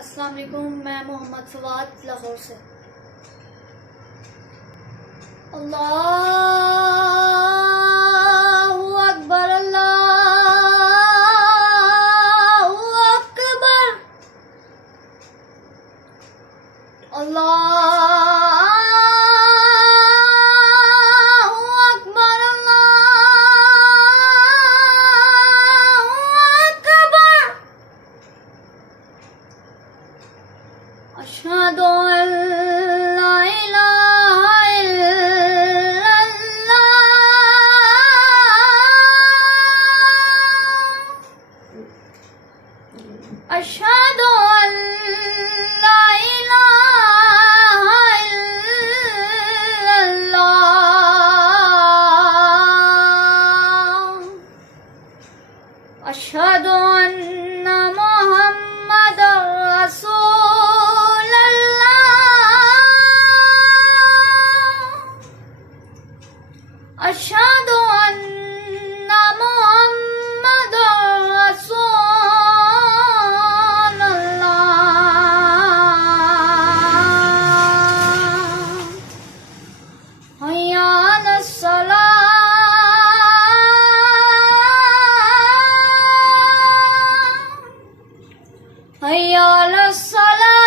अस्सलाम वालेकुम, मैं मोहम्मद फवाद लाहौर से। अल्लाहु अकबर, अल्लाहु अकबर, अल्लाहु अकबर, अल्लाहु अकबर। अशहदु अन ला इलाहा इल्लल्लाह, अशहदु अन ला इलाहा इल्लल्लाह, अशहदु अन्ना मुहम्मदर रसूलल्लाह, अशहदु अन्ना मुहम्मदर रसूलल्लाह। हय्या अलस सलाह, हय्या अलस सलाह।